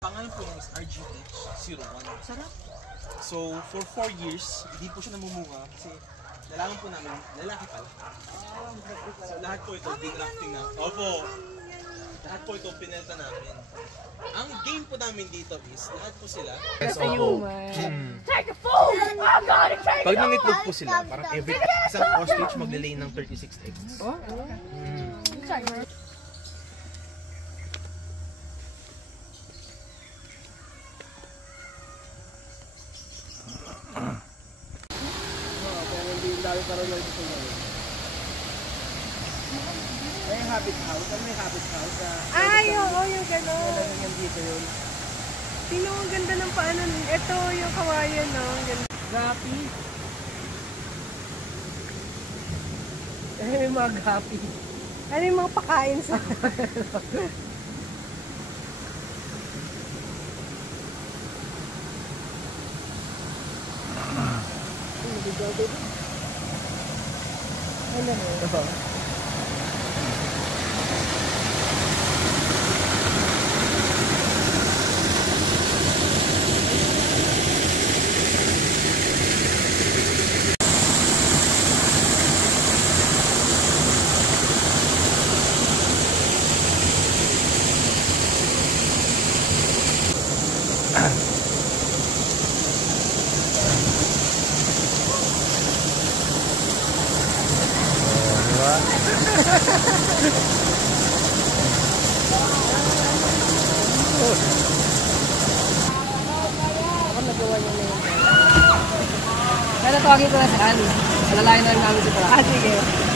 Pangalan po yan is RGH01. Sarap. So, for 4 years, hindi po siya namumunga kasi nalaman po namin, lalaki pala. So, lahat po ito, dinrafting na. Opo. Lahat po ito, pinelta namin. Ang game po namin dito is, lahat po sila. Yes, opo. Take the food! I'm gonna take Pag nangitlog po sila, parang every isang ostrich maglilay ng 36 eggs. Oh? May habit house. Ano may habit house? Ay, oo, yung gano'n. Ano yung dito yun? Tino, ang ganda ng paano. Ito yung kawayan, no? Ang ganda. Gapi. May mga gapi. Ano yung mga pakain sa... Ano mo? Ako nagawa niya na yun. Kaya natawagin ko na si Ali. Alalayan na rin namin si Parang. Sige.